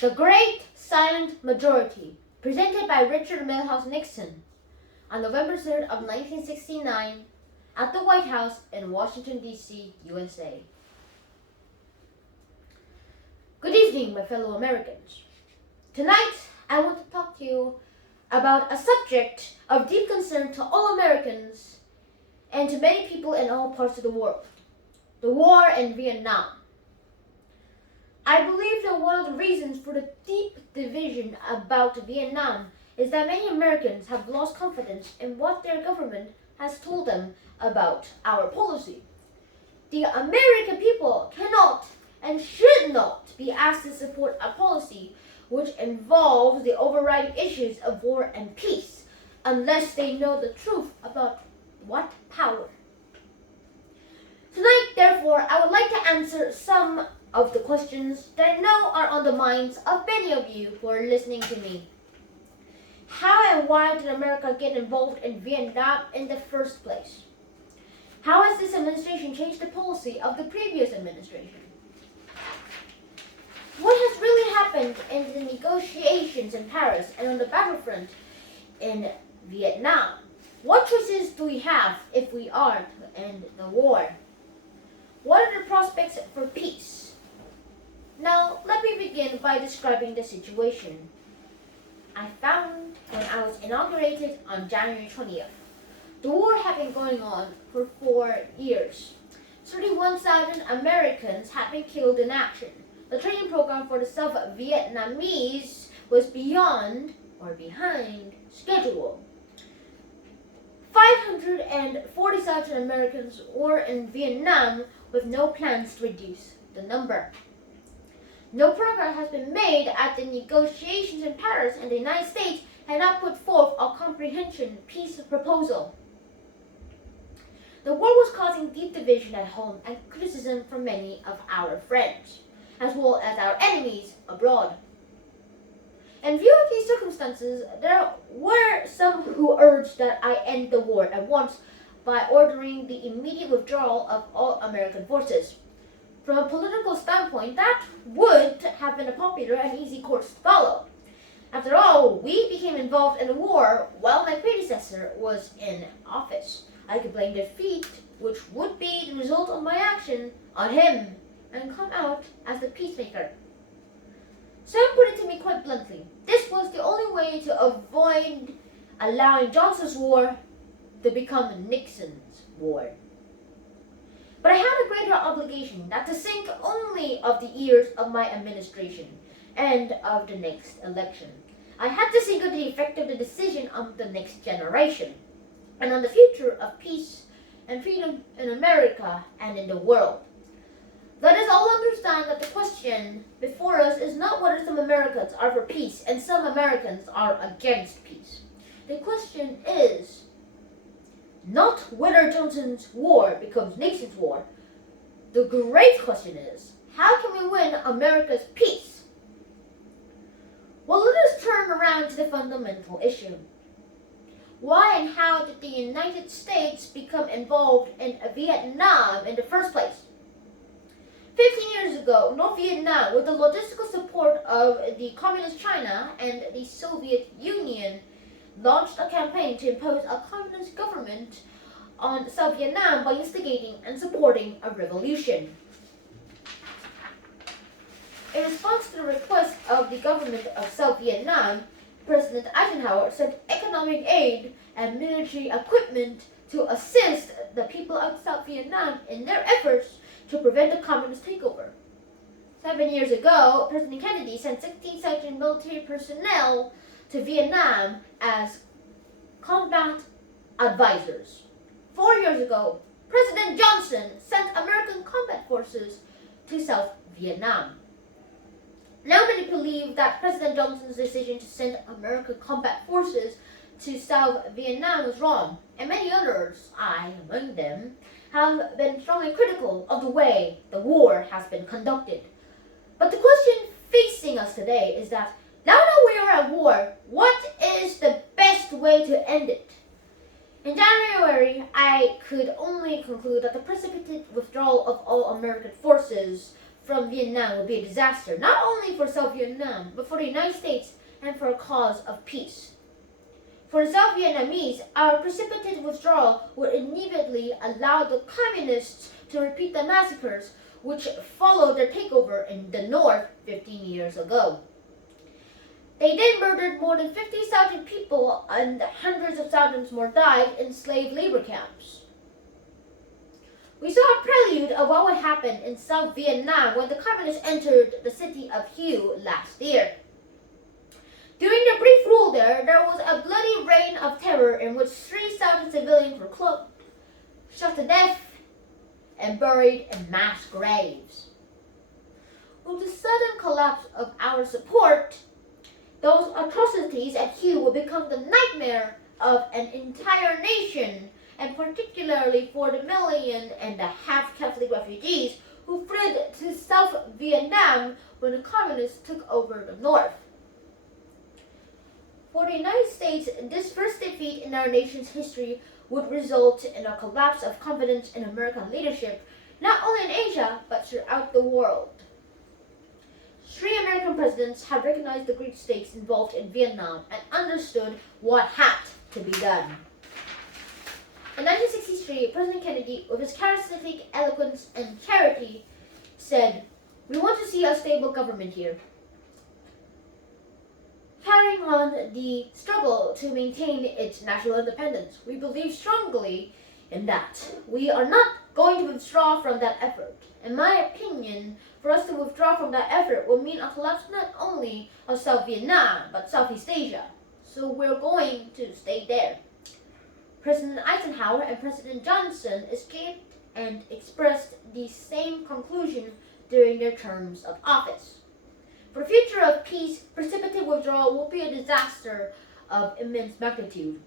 The Great Silent Majority, presented by Richard Milhous Nixon on November 3rd of 1969 at the White House in Washington, D.C., USA. Good evening, my fellow Americans. Tonight, I want to talk to you about a subject of deep concern to all Americans and to many people in all parts of the world: the war in Vietnam. I believe that one of the reasons for the deep division about Vietnam is that many Americans have lost confidence in what their government has told them about our policy. The American people cannot and should not be asked to support a policy which involves the overriding issues of war and peace unless they know the truth about what power. Tonight, therefore, I would like to answer some of the questions that I know are on the minds of many of you who are listening to me. How and why did America get involved in Vietnam in the first place? How has this administration changed the policy of the previous administration? What has really happened in the negotiations in Paris and on the battlefront in Vietnam? What choices do we have if we are to end the war? What are the prospects for peace? Now, let me begin by describing the situation I found when I was inaugurated on January 20th. The war had been going on for 4 years. 31,000 Americans had been killed in action. The training program for the South Vietnamese was behind schedule. 540,000 Americans were in Vietnam with no plans to reduce the number. No progress has been made at the negotiations in Paris, and the United States had not put forth a comprehensive peace proposal. The war was causing deep division at home and criticism from many of our friends, as well as our enemies abroad. In view of these circumstances, there were some who urged that I end the war at once by ordering the immediate withdrawal of all American forces. From a political standpoint, that would have been a popular and easy course to follow. After all, we became involved in the war while my predecessor was in office. I could blame defeat, which would be the result of my action, on him and come out as the peacemaker. Some put it to me quite bluntly: this was the only way to avoid allowing Johnson's war to become Nixon's war. But I had a greater obligation not to think only of the years of my administration and of the next election. I had to think of the effect of the decision on the next generation and on the future of peace and freedom in America and in the world. Let us all understand that the question before us is not whether some Americans are for peace and some Americans are against peace. The question is not whether Johnson's war becomes Nixon's war. The great question is, how can we win America's peace? Well, let us turn around to the fundamental issue. Why and how did the United States become involved in Vietnam in the first place? 15 years ago, North Vietnam, with the logistical support of the Communist China and the Soviet Union, launched a campaign to impose a communist government on South Vietnam by instigating and supporting a revolution. In response to the request of the government of South Vietnam, President Eisenhower sent economic aid and military equipment to assist the people of South Vietnam in their efforts to prevent the communist takeover. 7 years ago, President Kennedy sent 16,000 military personnel to Vietnam as combat advisors. 4 years ago, President Johnson sent American combat forces to South Vietnam. Now many believe that President Johnson's decision to send American combat forces to South Vietnam was wrong, and many others, I among them, have been strongly critical of the way the war has been conducted. But the question facing us today is that now that we are at war, what is the best way to end it? In January, I could only conclude that the precipitate withdrawal of all American forces from Vietnam would be a disaster, not only for South Vietnam, but for the United States and for a cause of peace. For the South Vietnamese, our precipitate withdrawal would inevitably allow the communists to repeat the massacres which followed their takeover in the North 15 years ago. They then murdered more than 50,000 people and hundreds of thousands more died in slave labor camps. We saw a prelude of what would happen in South Vietnam when the communists entered the city of Hue last year. During their brief rule there was a bloody reign of terror in which 3,000 civilians were clubbed, shot to death, and buried in mass graves. With the sudden collapse of our support, those atrocities at Hue will become the nightmare of an entire nation, and particularly for the 1.5 million Catholic refugees who fled to South Vietnam when the communists took over the North. For the United States, this first defeat in our nation's history would result in a collapse of confidence in American leadership, not only in Asia, but throughout the world. 3 American presidents have recognized the great stakes involved in Vietnam and understood what had to be done. In 1963, President Kennedy, with his charismatic eloquence and charity, said, "We want to see a stable government here." Carrying on the struggle to maintain its national independence, we believe strongly in that. We are not going to withdraw from that effort. In my opinion, for us to withdraw from that effort will mean a collapse not only of South Vietnam, but Southeast Asia. So we're going to stay there. President Eisenhower and President Johnson escaped and expressed the same conclusion during their terms of office. For the future of peace, precipitate withdrawal will be a disaster of immense magnitude.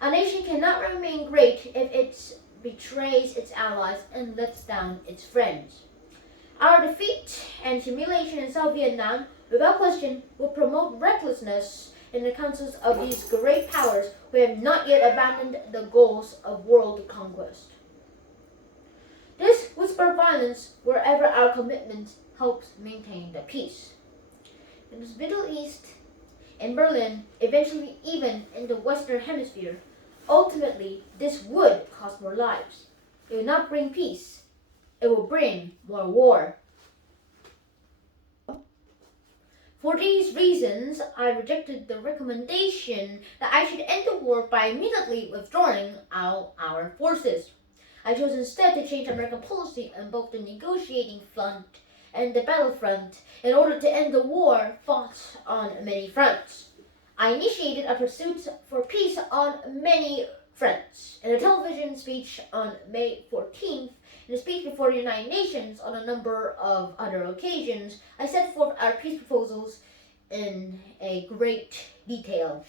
A nation cannot remain great if it betrays its allies and lets down its friends. Our defeat and humiliation in South Vietnam, without question, will promote recklessness in the councils of these great powers who have not yet abandoned the goals of world conquest. This will spur violence wherever our commitment helps maintain the peace. In the Middle East, in Berlin, eventually even in the Western Hemisphere, ultimately this would cost more lives. It will not bring peace. It will bring more war. For these reasons, I rejected the recommendation that I should end the war by immediately withdrawing our forces. I chose instead to change American policy on both the negotiating front and the battlefront in order to end the war fought on many fronts. I initiated a pursuit for peace on many fronts. In a television speech on May 14th, in a speech before the United Nations on a number of other occasions, I set forth our peace proposals in a great detail.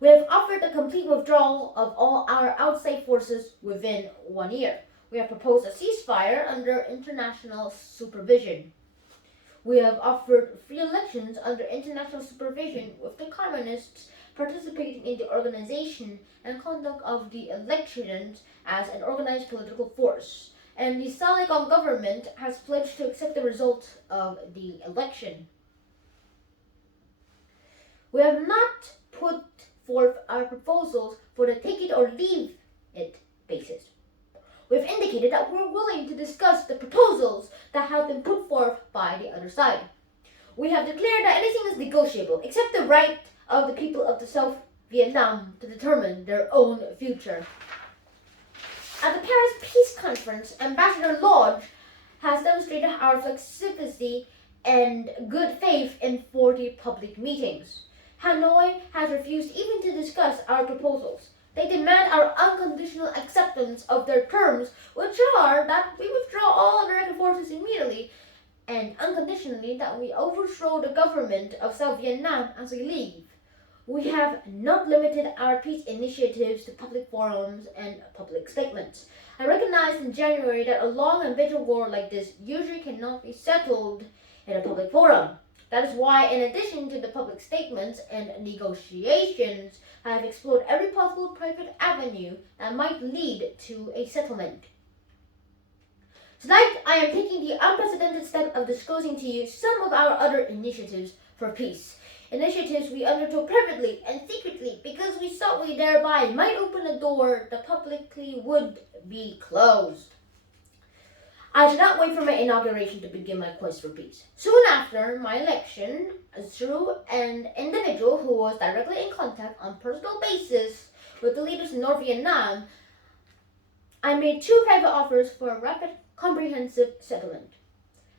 We have offered a complete withdrawal of all our outside forces within 1 year. We have proposed a ceasefire under international supervision. We have offered free elections under international supervision with the communists participating in the organization and conduct of the elections as an organized political force. And the Saigon government has pledged to accept the result of the election. We have not put forth our proposals for the take it or leave it basis. We've indicated that we're willing to discuss the proposals that have been put forth by the other side. We have declared that anything is negotiable except the right of the people of the South Vietnam to determine their own future. At the Paris Peace Conference, Ambassador Lodge has demonstrated our flexibility and good faith in 40 public meetings. Hanoi has refused even to discuss our proposals. They demand our unconditional acceptance of their terms, which are that we withdraw all American forces immediately and unconditionally that we overthrow the government of South Vietnam as we leave. We have not limited our peace initiatives to public forums and public statements. I recognized in January that a long and bitter war like this usually cannot be settled in a public forum. That is why, in addition to the public statements and negotiations, I have explored every possible private avenue that might lead to a settlement. Tonight, I am taking the unprecedented step of disclosing to you some of our other initiatives for peace. Initiatives we undertook privately and secretly because we thought we thereby might open a door that publicly would be closed. I did not wait for my inauguration to begin my quest for peace. Soon after my election, through an individual who was directly in contact on personal basis with the leaders in North Vietnam, I made 2 private offers for a rapid, comprehensive settlement.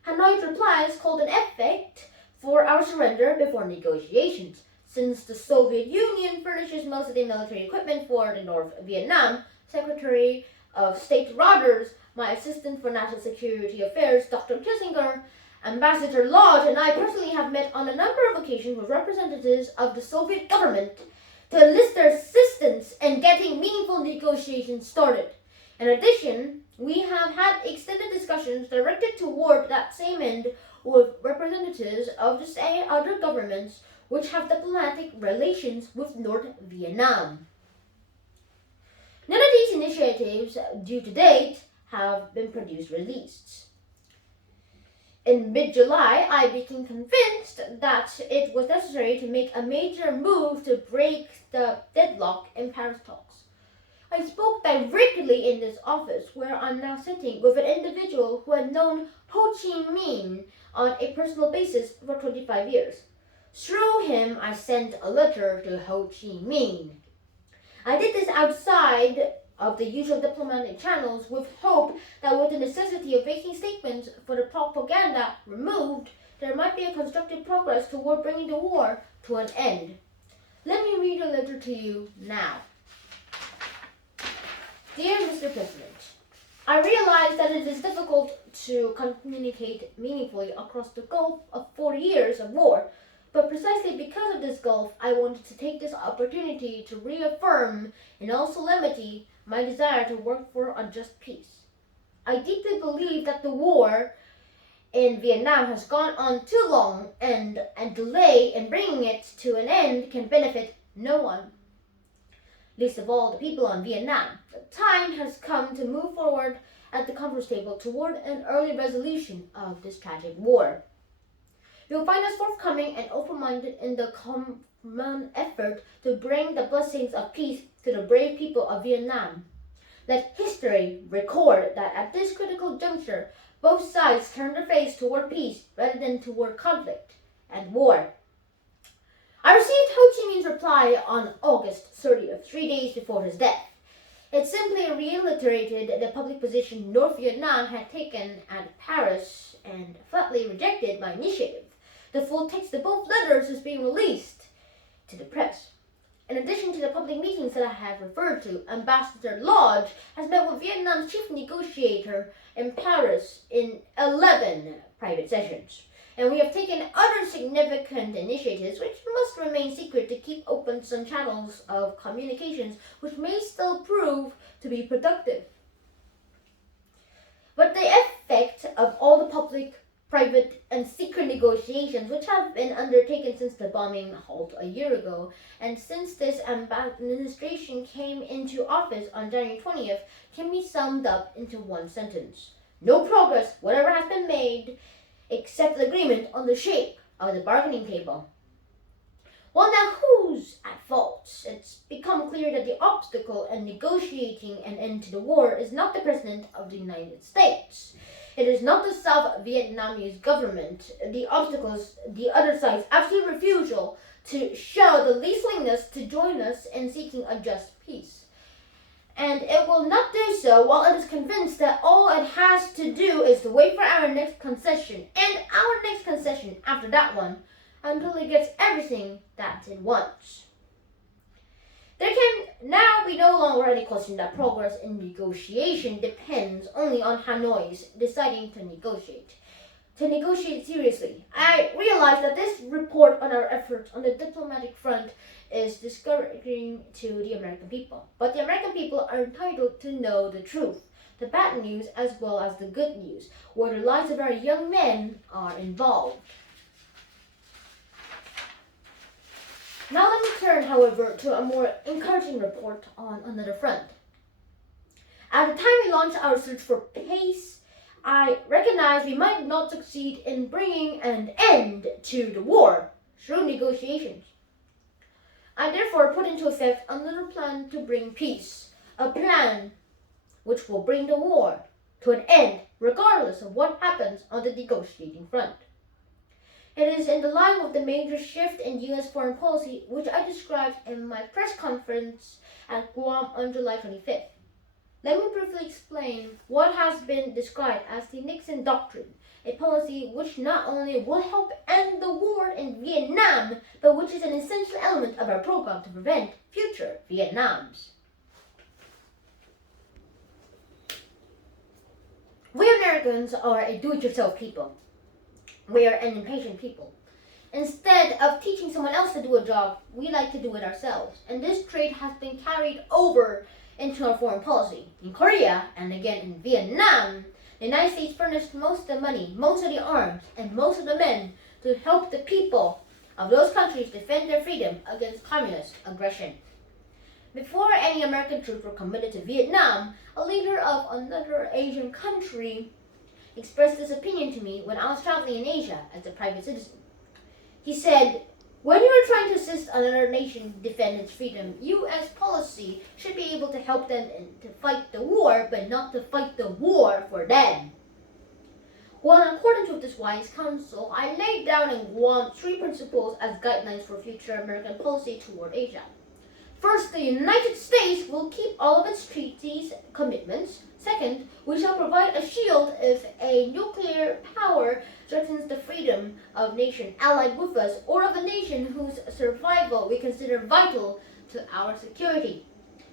Hanoi's replies called an effect for our surrender before negotiations. Since the Soviet Union furnishes most of the military equipment for the North Vietnam, Secretary of State Rogers, my Assistant for National Security Affairs, Dr. Kissinger, Ambassador Lodge, and I personally have met on a number of occasions with representatives of the Soviet government to enlist their assistance in getting meaningful negotiations started. In addition, we have had extended discussions directed toward that same end with representatives of the other governments which have diplomatic relations with North Vietnam. None of these initiatives, due to date, have been released. In mid-July, I became convinced that it was necessary to make a major move to break the deadlock in Paris talks. I spoke directly in this office where I'm now sitting with an individual who had known Ho Chi Minh on a personal basis for 25 years. Through him, I sent a letter to Ho Chi Minh. I did this outside of the usual diplomatic channels with hope that with the necessity of making statements for the propaganda removed, there might be a constructive progress toward bringing the war to an end. Let me read a letter to you now. Dear Mr. President, I realize that it is difficult to communicate meaningfully across the gulf of 40 years of war, but precisely because of this gulf, I wanted to take this opportunity to reaffirm in all solemnity my desire to work for a just peace. I deeply believe that the war in Vietnam has gone on too long, and a delay in bringing it to an end can benefit no one, least of all the people of Vietnam. The time has come to move forward at the conference table toward an early resolution of this tragic war. You will find us forthcoming and open-minded in the common effort to bring the blessings of peace to the brave people of Vietnam. Let history record that at this critical juncture, both sides turned their face toward peace rather than toward conflict and war. I received Ho Chi Minh's reply on August 30th, 3 days before his death. It simply reiterated the public position North Vietnam had taken at Paris and flatly rejected my initiative. The full text of both letters is being released to the press. In addition to the public meetings that I have referred to, Ambassador Lodge has met with Vietnam's chief negotiator in Paris in 11 private sessions. And we have taken other significant initiatives which must remain secret to keep open some channels of communications which may still prove to be productive. But the effect of all the public, private, and secret negotiations which have been undertaken since the bombing halt a year ago, and since this administration came into office on January 20th, can be summed up into one sentence. No progress, whatever has been made, except the agreement on the shape of the bargaining table. Well, now who's at fault? It's become clear that the obstacle in negotiating an end to the war is not the President of the United States. It is not the South Vietnamese government. The obstacle is the other side's absolute refusal to show the least willingness to join us in seeking a just peace. And it will not do so while it is convinced that all it has to do is to wait for our next concession and our next concession after that one until it gets everything that it wants. There can now be no longer any question that progress in negotiation depends only on Hanoi's deciding to negotiate seriously. I realize that this report on our efforts on the diplomatic front is discouraging to the American people. But the American people are entitled to know the truth, the bad news as well as the good news, where the lives of our young men are involved. Now let me turn, however, to a more encouraging report on another front. At the time we launched our search for peace, I recognize we might not succeed in bringing an end to the war through negotiations. I therefore put into effect another plan to bring peace, a plan which will bring the war to an end regardless of what happens on the negotiating front. It is in the line of the major shift in U.S. foreign policy which I described in my press conference at Guam on July 25th. Let me briefly explain what has been described as the Nixon Doctrine, a policy which not only will help end the war in Vietnam, but which is an essential element of our program to prevent future Vietnams. We Americans are a do-it-yourself people. We are an impatient people. Instead of teaching someone else to do a job, we like to do it ourselves. And this trait has been carried over into our foreign policy. In Korea, and again in Vietnam, the United States furnished most of the money, most of the arms, and most of the men to help the people of those countries defend their freedom against communist aggression. Before any American troops were committed to Vietnam, a leader of another Asian country expressed this opinion to me when I was traveling in Asia as a private citizen. He said, "When you are trying to assist another nation defend its freedom, U.S. policy should be able to help them to fight the war, but not to fight the war for them." Well, in accordance with this wise counsel, I laid down in Guam 3 principles as guidelines for future American policy toward Asia. First, the United States will keep all of its treaties commitments. Second, we shall provide a shield if a nuclear power threatens the freedom of a nation allied with us or of a nation whose survival we consider vital to our security.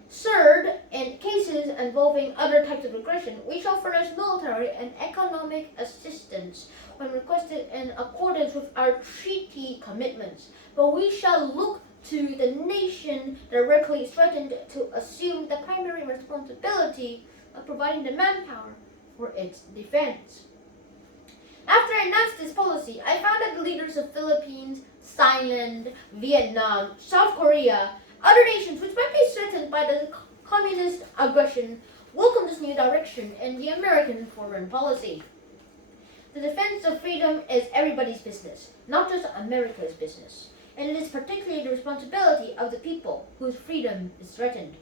Third, in cases involving other types of aggression, we shall furnish military and economic assistance when requested in accordance with our treaty commitments. But we shall look to the nation directly threatened to assume the primary responsibility of providing the manpower for its defense. After I announced this policy, I found that the leaders of Philippines, Thailand, Vietnam, South Korea, other nations which might be threatened by the communist aggression welcome this new direction in the American foreign policy. The defense of freedom is everybody's business, not just America's business. And it is particularly the responsibility of the people whose freedom is threatened.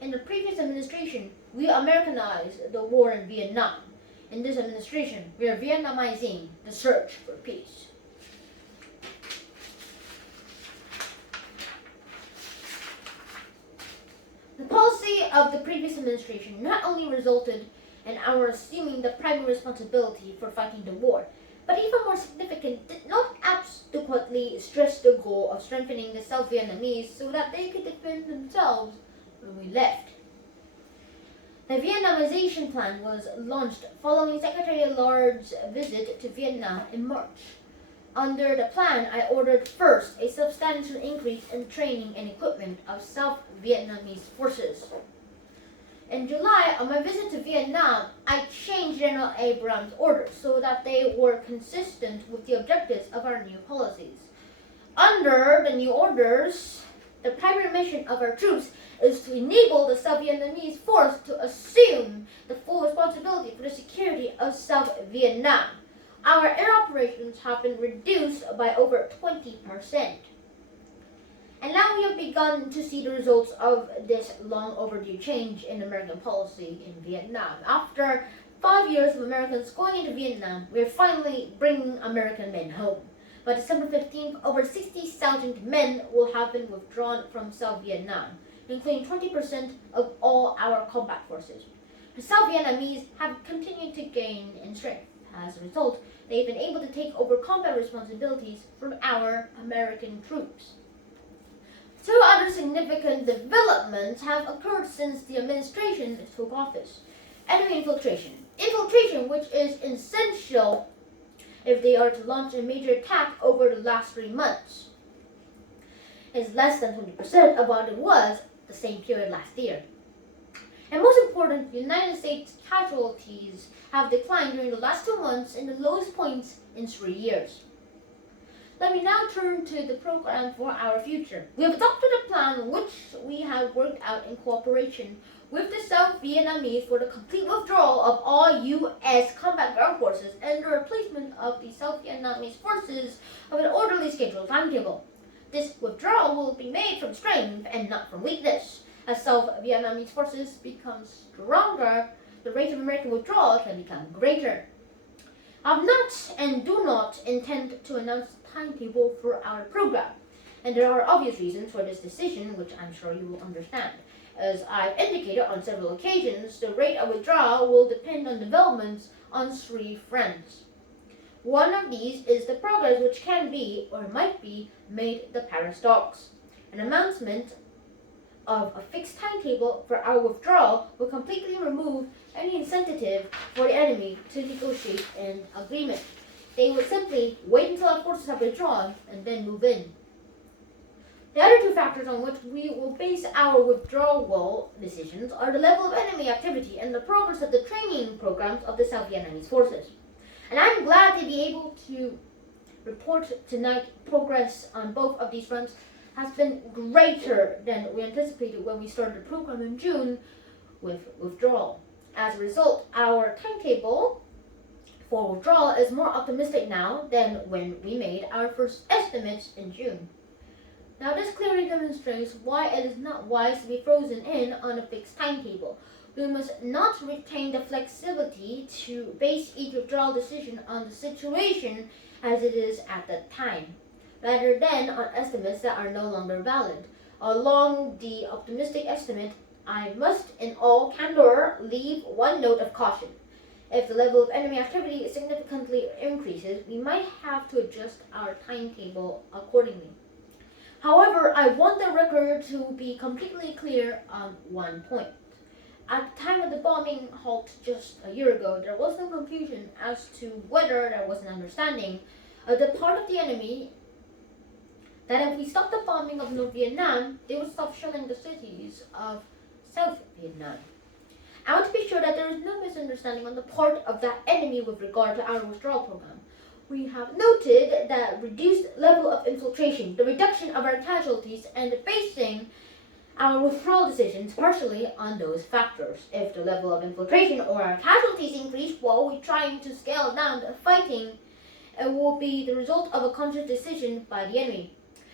In the previous administration, we Americanized the war in Vietnam. In this administration, we are Vietnamizing the search for peace. The policy of the previous administration not only resulted in our assuming the primary responsibility for fighting the war, but even more significant, did not adequately stress the goal of strengthening the South Vietnamese so that they could defend themselves when we left. The Vietnamization plan was launched following Secretary Lard's visit to Vietnam in March. Under the plan, I ordered first a substantial increase in training and equipment of South Vietnamese forces. In July, on my visit to Vietnam, I changed General Abrams' orders so that they were consistent with the objectives of our new policies. Under the new orders, the primary mission of our troops is to enable the South Vietnamese force to assume the full responsibility for the security of South Vietnam. Our air operations have been reduced by over 20%. And now we have begun to see the results of this long overdue change in American policy in Vietnam. After 5 years of Americans going into Vietnam, we are finally bringing American men home. By December 15th, over 60,000 men will have been withdrawn from South Vietnam, including 20% of all our combat forces. The South Vietnamese have continued to gain in strength. As a result, they've been able to take over combat responsibilities from our American troops. 2 other significant developments have occurred since the administration took office. Enemy infiltration. Infiltration, which is essential if they are to launch a major attack over the last 3 months, is less than 20% of what it was the same period last year. And most important, United States casualties have declined during the last 2 months in the lowest points in 3 years. Let me now turn to the program for our future. We have adopted a plan which we have worked out in cooperation with the South Vietnamese for the complete withdrawal of all U.S. combat ground forces and the replacement of the South Vietnamese forces of an orderly scheduled timetable. This withdrawal will be made from strength and not from weakness. As South Vietnamese forces become stronger, the rate of American withdrawal can become greater. I have not and do not intend to announce a timetable for our program, and there are obvious reasons for this decision, which I'm sure you will understand. As I've indicated on several occasions, the rate of withdrawal will depend on developments on three fronts. One of these is the progress which can be, or might be, made the Paris talks. An announcement of a fixed timetable for our withdrawal will completely remove any incentive for the enemy to negotiate an agreement. They would simply wait until our forces have withdrawn and then move in. The other two factors on which we will base our withdrawal decisions are the level of enemy activity and the progress of the training programs of the South Vietnamese forces. And I'm glad to be able to report tonight progress on both of these fronts has been greater than we anticipated when we started the program in June with withdrawal. As a result, our timetable for withdrawal is more optimistic now than when we made our first estimates in June. Now this clearly demonstrates why it is not wise to be frozen in on a fixed timetable. We must not retain the flexibility to base each withdrawal decision on the situation as it is at that time, rather than on estimates that are no longer valid. Along the optimistic estimate, I must in all candor leave one note of caution. If the level of enemy activity significantly increases, we might have to adjust our timetable accordingly. However, I want the record to be completely clear on one point. At the time of the bombing halt just a year ago, there was no confusion as to whether there was an understanding of the part of the enemy that if we stopped the bombing of North Vietnam, they would stop shelling the cities of South Vietnam. I want to be sure that there is no misunderstanding on the part of that enemy with regard to our withdrawal program. We have noted that reduced level of infiltration, the reduction of our casualties, and basing our withdrawal decisions partially on those factors. If the level of infiltration or our casualties increase while we're trying to scale down the fighting, it will be the result of a conscious decision by the enemy.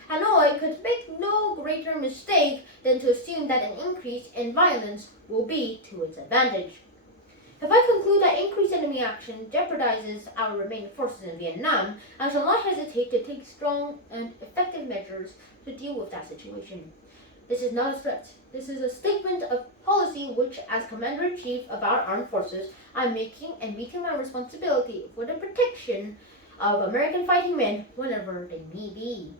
Hanoi could make no greater mistake than to assume that an increase in violence will be to its advantage. If I conclude that increased enemy action jeopardizes our remaining forces in Vietnam, I shall not hesitate to take strong and effective measures to deal with that situation. This is not a threat. This is a statement of policy which, as Commander-in-Chief of our armed forces, I'm making and meeting my responsibility for the protection of American fighting men whenever they may be.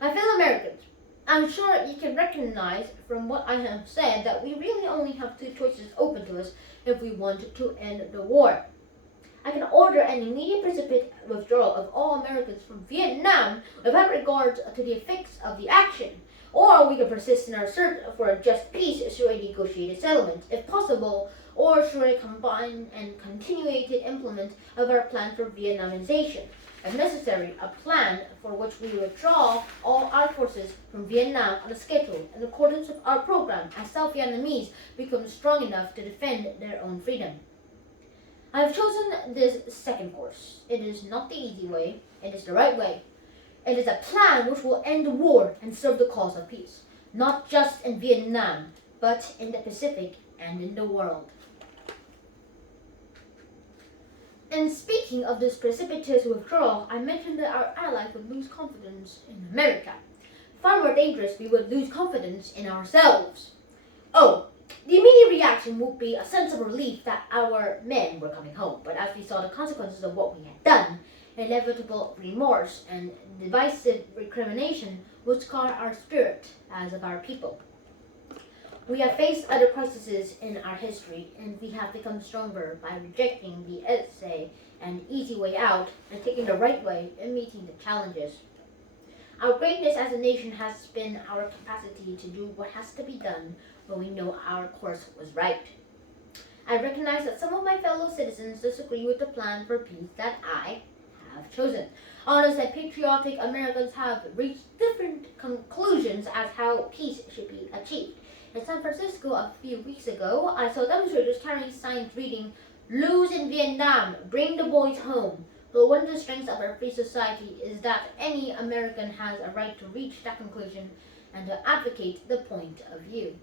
My fellow Americans, I'm sure you can recognize from what I have said that we really only have two choices open to us if we want to end the war. I can order an immediate precipitate withdrawal of all Americans from Vietnam without regard to the effects of the action, or we can persist in our search for a just peace through a negotiated settlement, if possible, or through a combined and continuated implement of our plan for Vietnamization. If necessary, a plan for which we withdraw all our forces from Vietnam on a schedule in accordance with our program as South Vietnamese become strong enough to defend their own freedom. I have chosen this second course. It is not the easy way, it is the right way. It is a plan which will end the war and serve the cause of peace, not just in Vietnam, but in the Pacific and in the world. And speaking of this precipitous withdrawal, I mentioned that our allies would lose confidence in America. Far more dangerous, we would lose confidence in ourselves. Oh, the immediate reaction would be a sense of relief that our men were coming home, but as we saw the consequences of what we had done, inevitable remorse and divisive recrimination would scar our spirit as of our people. We have faced other crises in our history, and we have become stronger by rejecting the essay and easy way out and taking the right way in meeting the challenges. Our greatness as a nation has been our capacity to do what has to be done when we know our course was right. I recognize that some of my fellow citizens disagree with the plan for peace that I have chosen. Honest and patriotic Americans have reached different conclusions as how peace should be achieved. In San Francisco a few weeks ago, I saw demonstrators carrying signs reading, "Lose in Vietnam, bring the boys home." But one of the strengths of our free society is that any American has a right to reach that conclusion and to advocate the point of view.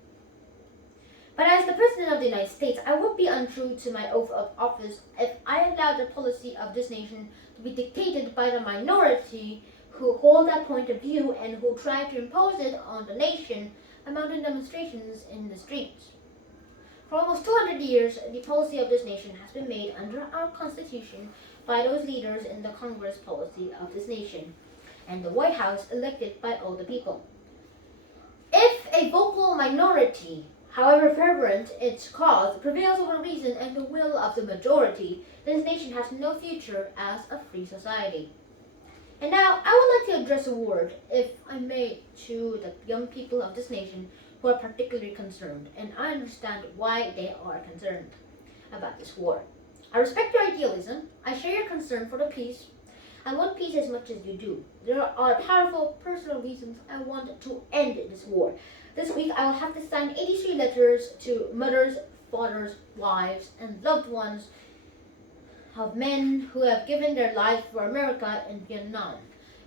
But as the President of the United States, I would be untrue to my oath of office if I allowed the policy of this nation to be dictated by the minority who hold that point of view and who try to impose it on the nation by mounting demonstrations in the streets. For almost 200 years, the policy of this nation has been made under our Constitution by those leaders in the Congress policy of this nation and the White House elected by all the people. If a vocal minority, however fervent its cause, prevails over reason and the will of the majority, this nation has no future as a free society. And now, I would like to address a word, if I may, to the young people of this nation who are particularly concerned, and I understand why they are concerned about this war. I respect your idealism. I share your concern for the peace. I want peace as much as you do. There are powerful personal reasons I want to end this war. This week, I will have to sign 83 letters to mothers, fathers, wives, and loved ones of men who have given their lives for America in Vietnam.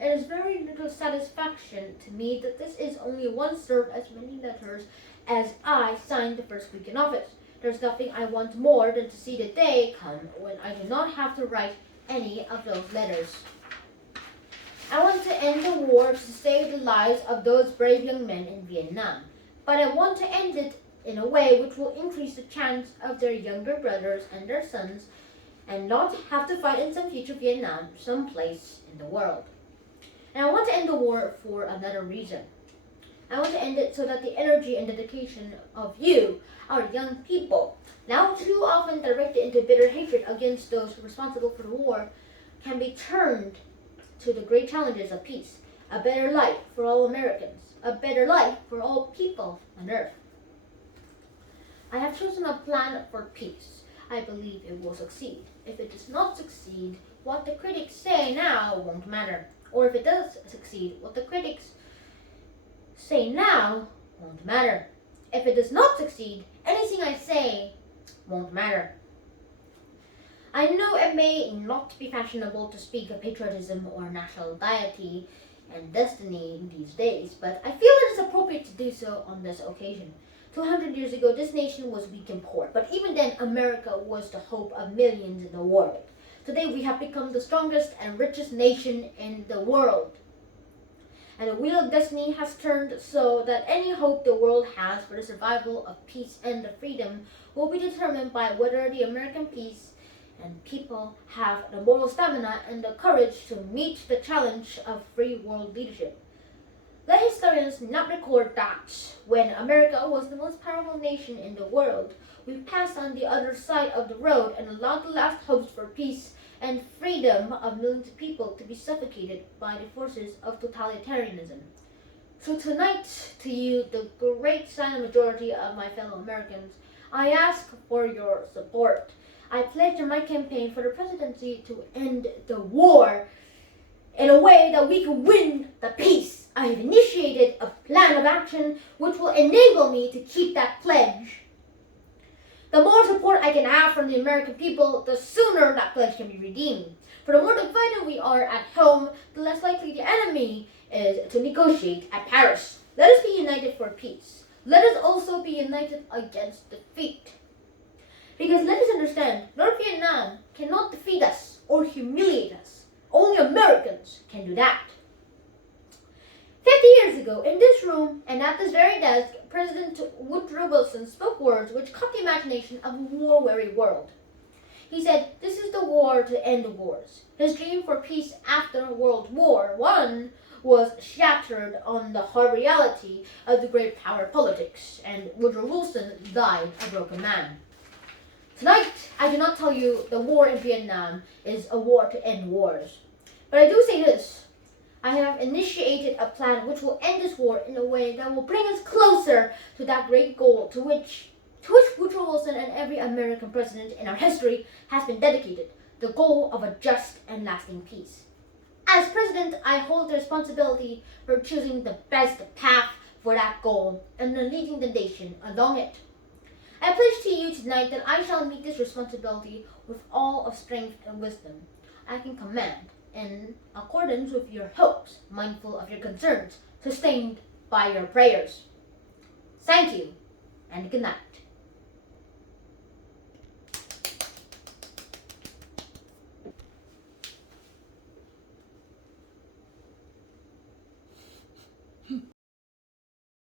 It is very little satisfaction to me that this is only one-third as many letters as I signed the first week in office. There's nothing I want more than to see the day come when I do not have to write any of those letters. I want to end the war to save the lives of those brave young men in Vietnam, but I want to end it in a way which will increase the chance of their younger brothers and their sons and not have to fight in some future Vietnam someplace in the world. And I want to end the war for another reason. I want to end it so that the energy and dedication of you, our young people, now too often directed into bitter hatred against those responsible for the war, can be turned to the great challenges of peace, a better life for all Americans, a better life for all people on earth. I have chosen a plan for peace. I believe it will succeed. If it does not succeed, what the critics say now won't matter. Or if it does succeed, what the critics say now won't matter. If it does not succeed, anything I say won't matter. I know it may not be fashionable to speak of patriotism or national deity and destiny these days, but I feel it is appropriate to do so on this occasion. 200 years ago, this nation was weak and poor, but even then, America was the hope of millions in the world. Today, we have become the strongest and richest nation in the world. And the wheel of destiny has turned so that any hope the world has for the survival of peace and the freedom will be determined by whether the American peace and people have the moral stamina and the courage to meet the challenge of free world leadership. Let historians not record that when America was the most powerful nation in the world, we passed on the other side of the road and allowed the last hopes for peace and freedom of millions of people to be suffocated by the forces of totalitarianism. So tonight, to you, the great silent majority of my fellow Americans, I ask for your support. I pledge in my campaign for the presidency to end the war in a way that we can win the peace. I have initiated a plan of action which will enable me to keep that pledge. The more support I can have from the American people, the sooner that pledge can be redeemed. For the more divided we are at home, the less likely the enemy is to negotiate at Paris. Let us be united for peace. Let us also be united against defeat. Because let us understand, North Vietnam cannot defeat us or humiliate us. Only Americans can do that. 50 years ago, in this room and at this very desk, President Woodrow Wilson spoke words which caught the imagination of a war-weary world. He said, "This is the war to end wars." His dream for peace after World War I was shattered on the hard reality of the great power politics, and Woodrow Wilson died a broken man. Tonight, I do not tell you the war in Vietnam is a war to end wars. But I do say this. I have initiated a plan which will end this war in a way that will bring us closer to that great goal to which Woodrow Wilson and every American president in our history has been dedicated, the goal of a just and lasting peace. As president, I hold the responsibility for choosing the best path for that goal and then leading the nation along it. I pledge to you tonight that I shall meet this responsibility with all of strength and wisdom I can command, in accordance with your hopes, mindful of your concerns, sustained by your prayers. Thank you, and good night.